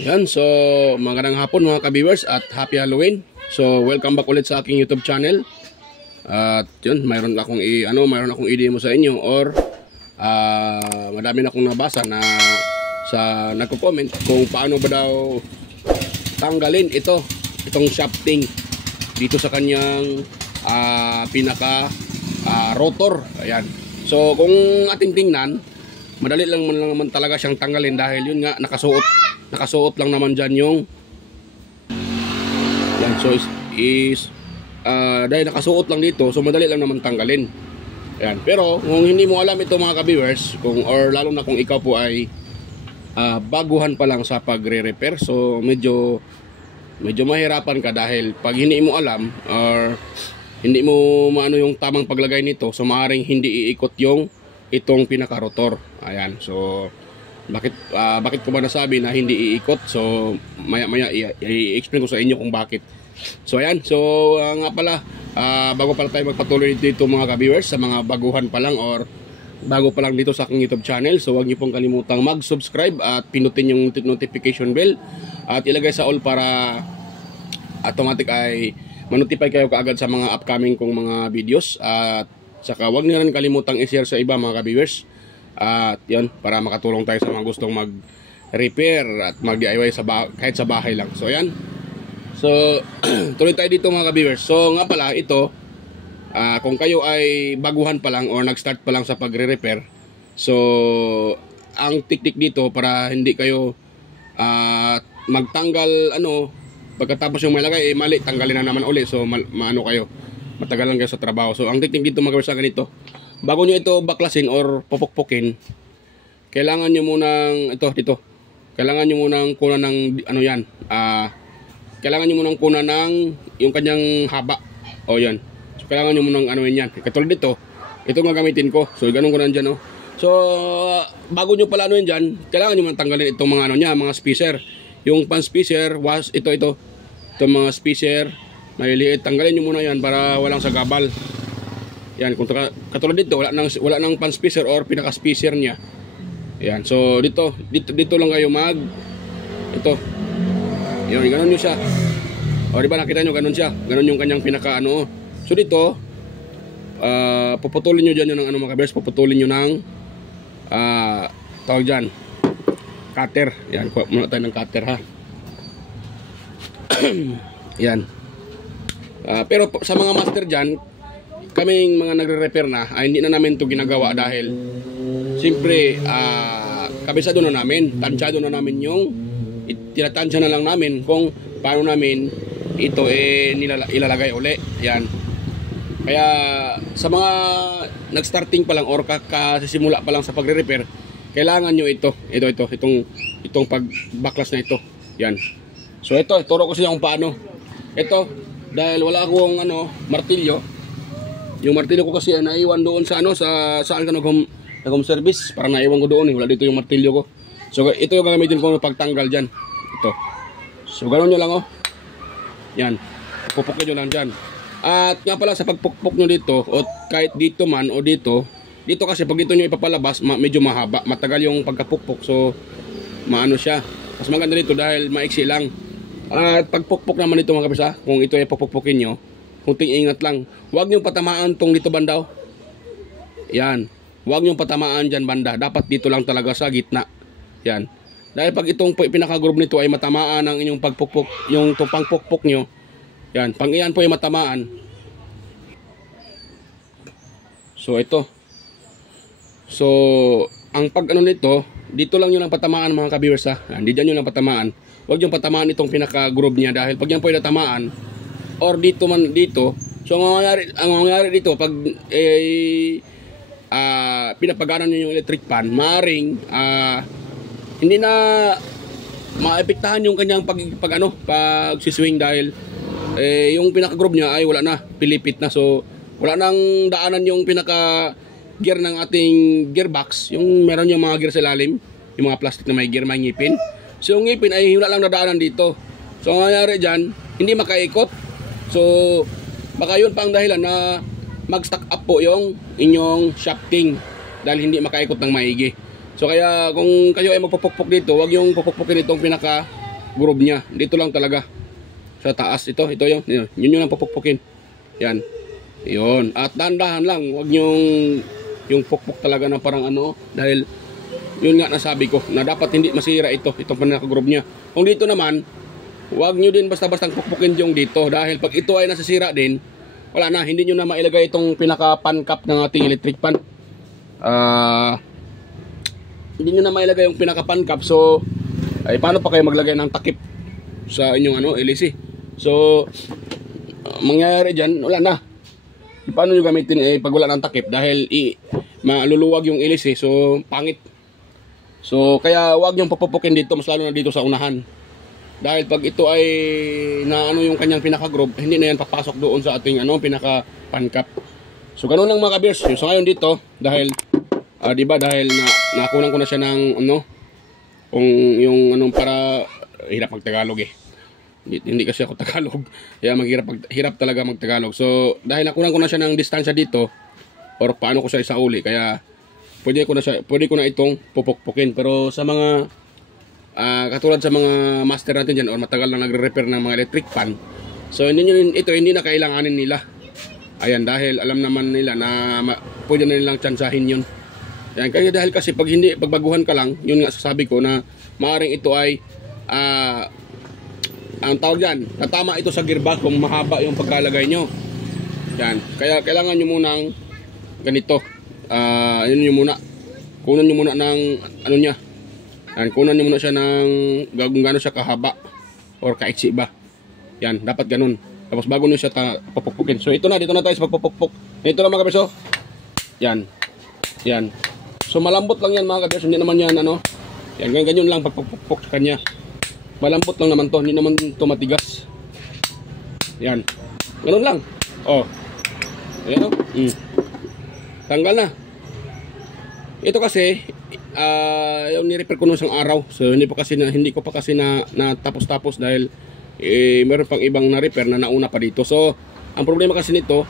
Yan, so magandang hapon mga ka-viewers at happy Halloween. So welcome back ulit sa aking YouTube channel. At yun, mayroon akong i-demo sa inyo or madami na akong nabasa na sa nagko-comment kung paano ba daw tanggalin itong shafting dito sa kanyang pinaka rotor. Ayan. So kung ating tingnan, madali lang naman talaga siyang tanggalin dahil yun nga nakasuot lang naman dyan yung yan. So dahil nakasuot lang dito, so madali lang naman tanggalin. Ayan. Pero kung hindi mo alam ito mga ka-viewers, or lalo na kung ikaw po ay baguhan pa lang sa pagre-repair, so medyo mahirapan ka dahil pag hindi mo alam or hindi mo maano yung tamang paglagay nito, so maaaring hindi iikot itong pinaka-rotor. Ayan. So bakit ko ba nasabi na hindi iikot? So maya i-explain ko sa inyo kung bakit. So ayan. So nga pala, bago pala tayo magpatuloy dito mga ka-viewers, sa mga baguhan pa lang or bago pa lang dito sa aking YouTube channel, so huwag niyo pong kalimutang mag-subscribe at pinutin yung notification bell at ilagay sa all para automatic ay manotify kayo kaagad sa mga upcoming kong mga videos. At saka huwag niyo rin kalimutang i-share sa iba mga ka-viewers. At yun, para makatulong tayo sa mga gustong mag-repair at mag-DIY kahit sa bahay lang. So ayan. So tuloy tayo dito mga ka-viewers. So nga pala ito, kung kayo ay baguhan pa lang or nag-start pa lang sa pagre-repair, so ang teknik dito para hindi kayo magtanggal pagkatapos yung malagay mali, tanggalin na naman uli. So matagal lang kayo sa trabaho. So ang teknik dito mga ka-viewers, ganito. Bago nyo ito baklasin or pupukpukin, kailangan nyo munang kailangan nyo munang kunan ng kailangan nyo munang kunan ng yung kanyang haba. O yan. So kailangan nyo munang yan. Katulad dito, ito nga gamitin ko. So ganun ko na dyan. So bago nyo pala dyan, kailangan nyo munang tanggalin itong mga mga spacer. Yung pan spacer was itong mga spacer maliliit, tanggalin nyo muna yan para walang sagabal. Yan, kung katulad dito, wala nang pan spacer or pinaka spacer niya. Yan, so dito lang kayo yun, ganun nyo siya. O diba nakita nyo, ganun siya. Ganun yung kanyang pinaka So dito, puputulin nyo dyan yung mga kabers, puputulin nyo ng tawag dyan, cutter. Yan, kuha muna tayo ng cutter ha. Yan. Pero sa mga master dyan, kaming mga nagre-repair na, hindi na namin ito ginagawa dahil siyempre kabisado na namin, tansyado na namin tinatansya na lang namin kung paano namin ito ilalagay uli. Yan. Kaya sa mga nag-starting pa lang or kasisimula pa lang sa pagre-repair, kailangan nyo itong pagbaklas na ito. Yan. So ito, turo ko sa inyo kung paano. Ito, dahil wala akong martilyo. Yung martilyo ko kasi naiwan doon sa saan ka nag-home service, para naiwan ko doon wala dito yung martilyo ko. So ito yung gagamitin ko pagtanggal dyan. Ito. So ganoon nyo lang Yan. Pupukin nyo lang dyan. At nga pala sa pagpukpok nyo dito, o kahit dito man o dito kasi pag dito nyo ipapalabas, medyo mahaba, matagal yung pagkapukpok. So maano siya. Mas maganda dito dahil maiksi lang. At pagpukpok naman dito mga kabisa, kung ito ay pupukpukin nyo, kunting ingat lang. Huwag niyong patamaan tong dito bandaw. Yan. Huwag niyong patamaan dyan banda. Dapat dito lang talaga sa gitna. Yan. Dahil pag itong pinaka-groove nito ay matamaan ng inyong pagpukpok, yung pangpukpok nyo, yan. Pang iyan po ay matamaan. So ito. So ang pag nito, dito lang yun ang patamaan mga ka-viewers ha. Hindi dyan yun ang patamaan. Huwag yung patamaan itong pinaka-groove niya dahil pag yan po ay natamaan, or dito man dito, so ang mangyayari dito pag pinapaganan niyo yung electric pan, maring hindi na maepektahan yung kanyang pag-swing dahil yung pinaka-groove niya ay wala na, pilipit na. So wala nang daanan yung pinaka gear ng ating gearbox, yung meron yung mga gear sa ilalim, yung mga plastic na may gear, may ngipin. So yung ngipin ay wala lang nadaanan dito. So ang mangyayari dyan, hindi makaikot. So baka yun pa ang dahilan na mag-stack up po yung inyong shafting dahil hindi makaikot ng maigi. So kaya kung kayo ay magpupukpok dito, wag yung pupukpukin itong pinaka groove niya. Dito lang talaga. Sa taas. Ito yun. Yun yung lang pupukpukin. Yan. Yun. At dahan-dahan lang. Huwag yung pukpuk talaga na parang ano. Dahil, yun nga nasabi ko, na dapat hindi masira ito. Itong pinaka-groove niya. Kung dito naman, huwag nyo din basta-bastang pukpukin yung dito. Dahil pag ito ay nasisira din, wala na. Hindi nyo na mailagay itong pinaka-pan cap ng ating electric pan. Hindi nyo na mailagay yung pinaka-pan cap. So, ay paano pa kayo maglagay ng takip sa inyong LEC? So, mangyayari dyan, wala na. Paano nyo gamitin pag wala ng takip? Dahil maluluwag yung LEC, so pangit. So, kaya wag nyo papupukin dito, mas lalo na dito sa unahan. Dahil pag ito ay yung kanyang pinaka-groove, hindi na yan papasok doon sa ating pinaka-pan cap. So, ganun lang mga ka-beers. So, ngayon dito, dahil, diba, dahil nakunan ko na siya ng, para, hirap mag-Tagalog Hindi kasi ako Tagalog. Kaya hirap talaga mag-Tagalog. So, dahil nakunan ko na siya ng distansya dito, or paano ko siya isauli, kaya pwede ko na itong pupukpukin. Pero sa mga katulad sa mga master natin dyan, or matagal na nagre-repair ng mga electric pan, so hindi na kailanganin nila. Ayan, dahil alam naman nila na pwede na nilang tsansahin yun. Ayan, kaya dahil kasi pagbaguhan ka lang, yun nga sasabi ko na maaaring ito ay ang tawag dyan, natama ito sa gearbox kung mahaba yung pagkalagay nyo. Yan. Kaya kailangan nyo munang ganito. Yun nyo muna. Kunan nyo muna ng niya. Yan. Kunan nyo muna siya ng kung gano'n siya kahaba or kaiksi ba. Yan. Dapat ganun. Tapos bago nyo siya papukpukin. So dito na tayo sa pagpupukpuk. Ito lang mga kabeso. Yan. Yan. So malambot lang yan mga kabeso. Hindi naman yan Yan. Ganyan lang pagpupukpuk kanya. Malambot lang naman to, hindi naman to matigas. Yan. Ganun lang. Ayan Tanggal na. Ito kasi yung ni-repair ko nung isang araw. So hindi ko pa kasi na tapos dahil meron pang ibang na-repair na nauna pa dito. So ang problema kasi nito,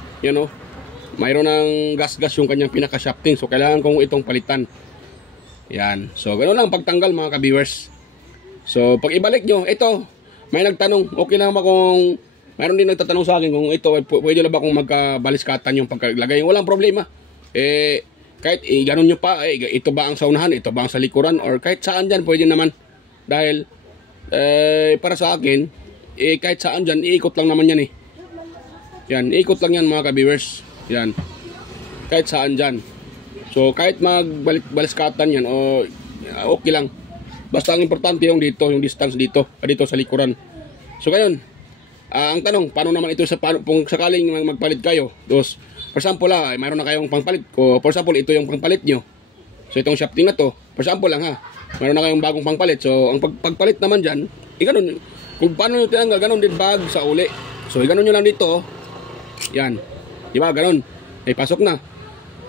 mayroon ng gas-gas yung kanyang pinaka-shafting. So kailangan kong itong palitan. Yan. So ganun lang pagtanggal mga ka-viewers. So, pag ibalik nyo, ito, may nagtanong, okay lang ba kung, mayroon din nagtatanong sa akin kung ito, pwede lang ba kung magkabaliskatan yung pagkalagay. Walang problema. Kahit ganun nyo pa, ito ba ang sa unahan, ito ba ang sa likuran, or kahit saan dyan, pwede naman. Dahil, para sa akin, kahit saan dyan, iikot lang naman yan Yan, iikot lang yan mga ka-viewers. Yan. Kahit saan dyan. So, kahit magbaliskatan yan, okay lang. Basta ang importante yung dito, yung distance dito sa likuran. So ngayon, ang tanong, paano naman ito kung sakaling magpalit kayo? Tapos, for example mayroon na kayong pangpalit. For example, ito yung pangpalit nyo. So itong shafting na to, for example lang mayroon na kayong bagong pangpalit. So ang pagpalit naman dyan, ganun. Kung paano nyo tinanggal, ganun din bag sa uli. So ganun nyo lang dito. Yan. Diba, ganun. Pasok na.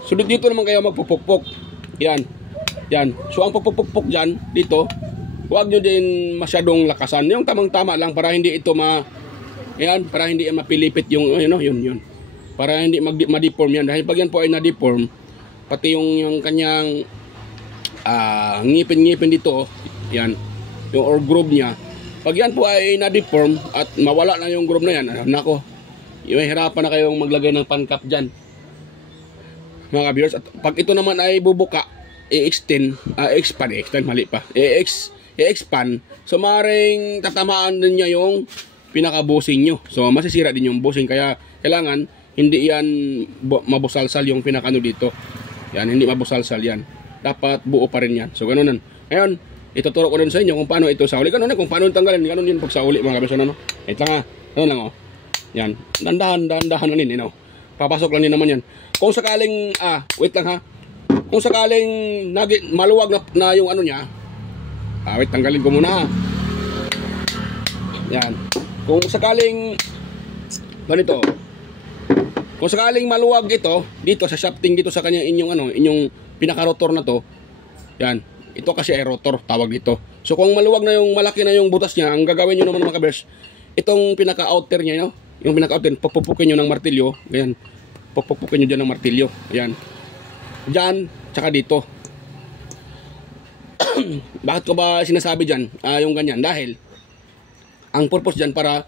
So dito naman kayo magpupukpok. Yan. Yan. So ang pagpupukpok dyan, dito, huwag nyo din masyadong lakasan. Yung tamang-tama lang para hindi ito para hindi mapilipit yung, yun. Para hindi ma-deform yan. Dahil pag yan po ay na-deform, pati yung kanyang ngipin-ngipin dito, yan, yung or groove niya. Pag yan po ay na-deform at mawala na yung groove na yan, nako, yung hirapan na kayong maglagay ng pan cap dyan. Mga viewers, at pag ito naman ay bubuka, i-expand, mali pa. I-expand. So, maaaring tatamaan din niya yung pinaka-busing nyo. So, masisira din yung busing. Kaya, kailangan, hindi yan mabusalsal yung pinaka dito. Yan, hindi mabusalsal yan. Dapat buo pa rin yan. So, ganun nan. Ngayon, ituturo ko din sa inyo kung paano ito sauli. Ganun na, kung paano tanggalin. Ganun yun pag sauli, mga kabeso na, Ito nga. Ganun lang, Yan. Dandahan na din, Papasok lang din naman yan. Kung sakaling, wait lang kung sakaling maluwag na yung niya, wait, tanggalin ko muna. Yan. Kung sakaling ganito, kung sakaling maluwag ito dito sa shafting dito sa kanya inyong pinaka-rotor na to, yan. Ito kasi ay rotor, tawag dito. So kung maluwag na yung malaki na yung butas niya, ang gagawin niyo naman mga kabers, itong pinaka-outer niya, yung pinaka-outer, papupukin niyo ng martilyo, ganyan. Papupukin niyo diyan ng martilyo. Ayan. Diyan, tsaka dito. Bakit ko ba sinasabi dyan yung ganyan? Dahil Ang purpose dyan para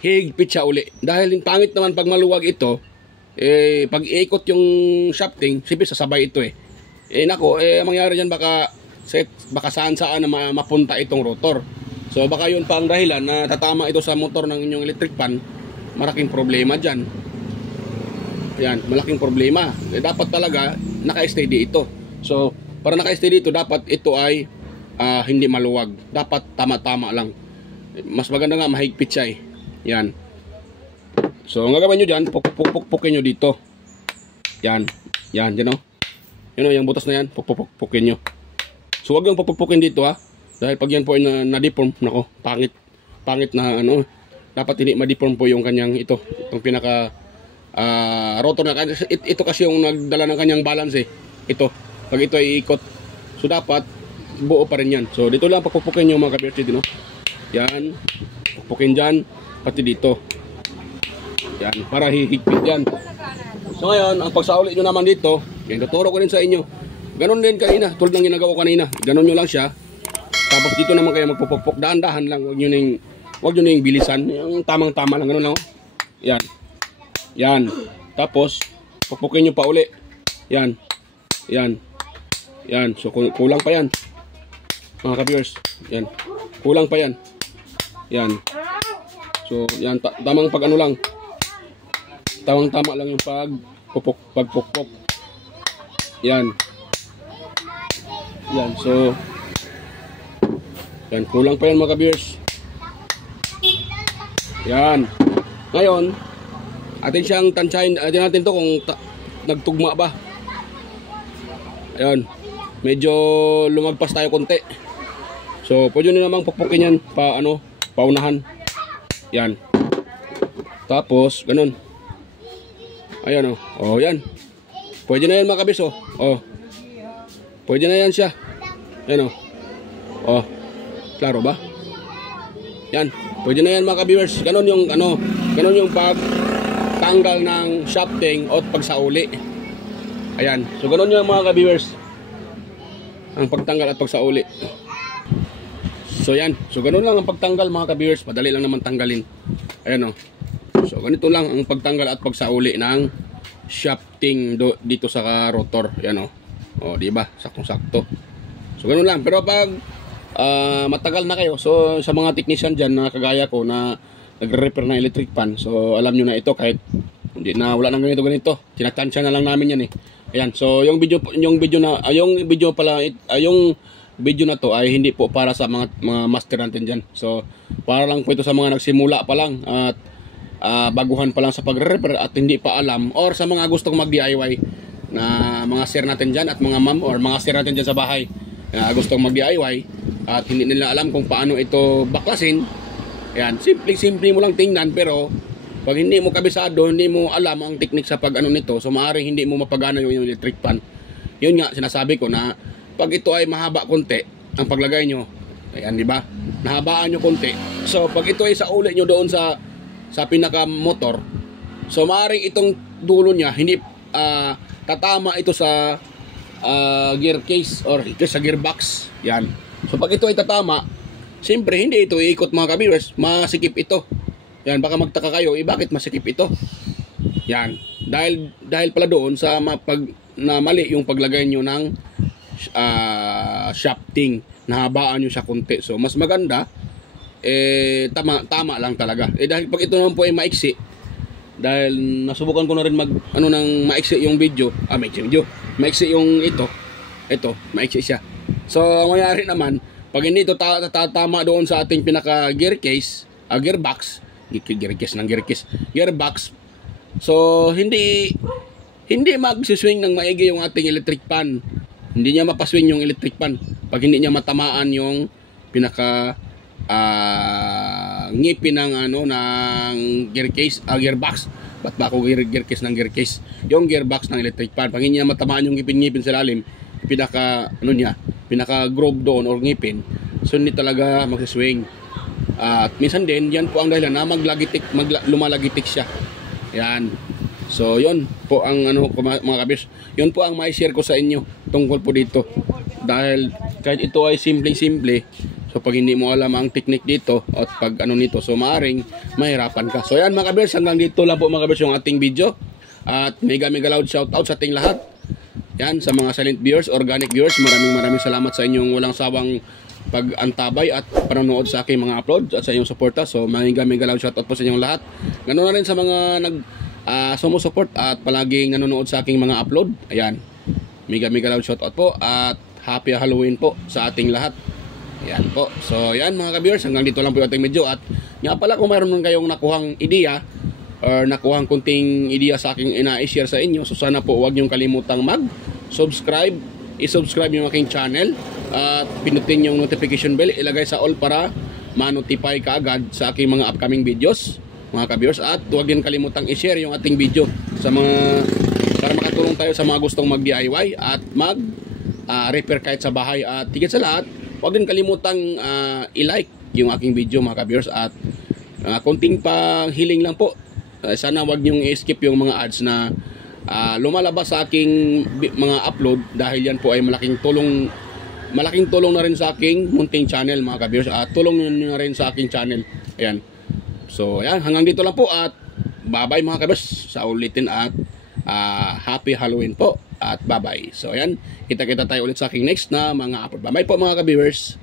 higpit siya uli. Dahil yung pangit naman pag maluwag ito, pag iikot yung shafting, siyempre sasabay ito eh. Nako, mangyari dyan baka saan-saan na mapunta itong rotor. So baka yun pa ang dahilan na tatama ito sa motor ng inyong electric pan. Malaking problema dyan. Yan, malaking problema. Dapat talaga naka-steady ito. So para naka-steady ito, dapat ito ay hindi maluwag. Dapat tama-tama lang. Mas maganda nga mahigpit siya eh. Yan. So ang gagawin nyo dyan, pupuk-pukin nyo dito. Yan. Yan, dyan o. Yan o, yung butas na yan, pupuk-pukin nyo. So huwag yung pupuk-pukin dito ha. Dahil pag yan po ay na-deform, nako, pangit na ano. Dapat hindi ma-deform po yung kanyang ito. Itong pinaka rotor na. Ito kasi yung nagdala ng kanyang balance eh. Ito. Pag ito ay ikot. So dapat buo pa rin yan. So dito lang papupukin yung mga kabirti no. Yan. Pupukin dyan. Pati dito. Yan. Para hihigpit yan. So ngayon, ang pagsauli nyo naman dito, yan, tuturo ko rin sa inyo. Ganon din kanina. Tulad ng ginagawa ko kanina. Ganon nyo lang siya. Tapos dito naman kayo magpupukpok. Dahan-dahan lang. Huwag nyo na yung bilisan. Yung tamang-tama lang. Ganon lang. Yan. Yan. Tapos, pukpukin nyo pa uli. Yan. Yan. Yan. So, kulang pa yan. Mga ka-viewers. Yan. Kulang pa yan. Yan. So, yan. Tamang pag ano lang. Tamang-tama lang yung pagpukpok. Yan. Yan. So, yan. Kulang pa yan mga ka-viewers. Yan. Ngayon, atin siyang tansyahin. Atin natin to kung nagtugma ba. Ayan. Medyo lumagpas tayo konti. So, pwede nyo namang pukpukin yan paunahan. Yan. Tapos, ganun. Ayan o. Oh, yan. Pwede na yan mga kabis o. Oh. Pwede na yan siya. Ayan o. Oh. Klaro ba? Yan. Pwede na yan mga ka-viewers. Ganun yung ganun yung pagtanggal ng shafting o pagsauli. Ayan. So ganun yung mga ka-viewers. Ang pagtanggal at pagsauli. So yan. So ganun lang ang pagtanggal mga ka-viewers. Madali lang naman tanggalin. Ayan o. So ganito lang ang pagtanggal at pagsauli ng shafting dito sa rotor. Ayan o. O di ba? Saktong-sakto. So ganun lang. Pero pag matagal na kayo, so sa mga technician dyan na kagaya ko na nagre-repair ng electric pan, so alam nyo na ito kahit hindi na wala nang ganito, tinatansya na lang namin yan eh. Ayan, so yung video na to ay hindi po para sa mga master natin dyan. So para lang po ito sa mga nagsimula pa lang at baguhan pa lang sa pagre-repair at hindi pa alam, or sa mga gustong mag-DIY na mga sir natin dyan at mga ma'am or mga sir natin dyan sa bahay na gustong mag-DIY at hindi nila alam kung paano ito baklasin. Ayan, simple mo lang tingnan, pero pag hindi mo kabisado, hindi mo alam ang technique sa pag nito, so maaaring hindi mo mapagana yung electric pan. Yun nga sinasabi ko na pag ito ay mahaba konti ang paglagay nyo, ayan di ba? Nahabaan nyo konti. So pag ito ay sa uli nyo doon sa pinaka motor, so maaaring itong dulo niya hindi tatama ito sa gear case or sa gearbox. Yan. So pag ito ay tatama, siyempre hindi ito iikot mga ka-viewers, masikip ito. Yan, baka magtaka kayo, bakit masikip ito? Yan. Dahil pala doon sa na mali yung paglagay nyo ng shafting. Nahabaan nyo siya konti. So mas maganda tama lang talaga. Dahil pag ito naman po ay maiksi, dahil nasubukan ko na rin ng maiksi yung video, maiksi yung ito, maiksi siya. So, ang mangyari naman, pag hindi ito tatama doon sa ating pinaka gear case, gearbox, so hindi magsiswing ng maigi yung ating electric pan. Hindi niya mapaswing yung electric pan pag hindi niya matamaan yung pinaka ngipin ng gear case, gearbox. Ba't ba ako gear case ng gear case? Yung gearbox ng electric pan, pag hindi niya matamaan yung ngipin sa lalim, pinaka groove doon or ngipin, so hindi talaga magsiswing. At minsan din, yan po ang dahilan na lumalagitik siya. Yan. So, yun po ang mga kabis. Yun po ang mai-share ko sa inyo tungkol po dito. Dahil kahit ito ay simple, So pag hindi mo alam ang technique dito at pag ano nito, so maaring mahirapan ka. So yan mga kabiyers, hanggang dito lang po mga kabiyers yung ating video. At mega loud shoutout sa ating lahat. Yan, sa mga silent viewers, organic viewers, maraming salamat sa inyong walang sawang pag-antabay at panonood sa aking mga upload at sa inyong suporta. So mega loud shoutout po sa inyong lahat. Ganoon na rin sa mga sumusupport at palaging nanonood sa aking mga upload. Ayan, mega loud shoutout po at happy Halloween po sa ating lahat. Yan po. So yan mga ka-viewers, hanggang dito lang po yung ating video. At nga pala, kung mayroon kayong nakuhang ideya or nakuhang kunting ideya sa aking ina-share sa inyo, so sana po huwag niyong kalimutang mag-subscribe, i-subscribe yung aking channel at pinutin yung notification bell, ilagay sa all para ma-notify ka agad sa aking mga upcoming videos mga ka-viewers. At huwag din kalimutang i-share yung ating video sa mga, para makatulong tayo sa mga gustong mag-DIY at mag-repair kahit sa bahay. At higit sa lahat, huwag din kalimutang i-like yung aking video mga ka-viewers. At konting panghiling lang po, sana huwag niyong i-skip yung mga ads na lumalabas sa aking mga upload, dahil yan po ay malaking tulong na rin sa aking munting channel mga ka-viewers. At tulong nyo na rin sa aking channel. Ayan. So ayan, hanggang dito lang po at bye-bye mga ka-viewers. Sa ulitin at happy Halloween po at bye-bye. So ayan, kita-kita tayo ulit sa aking next na mga upload. Bye-bye po mga ka-viewers.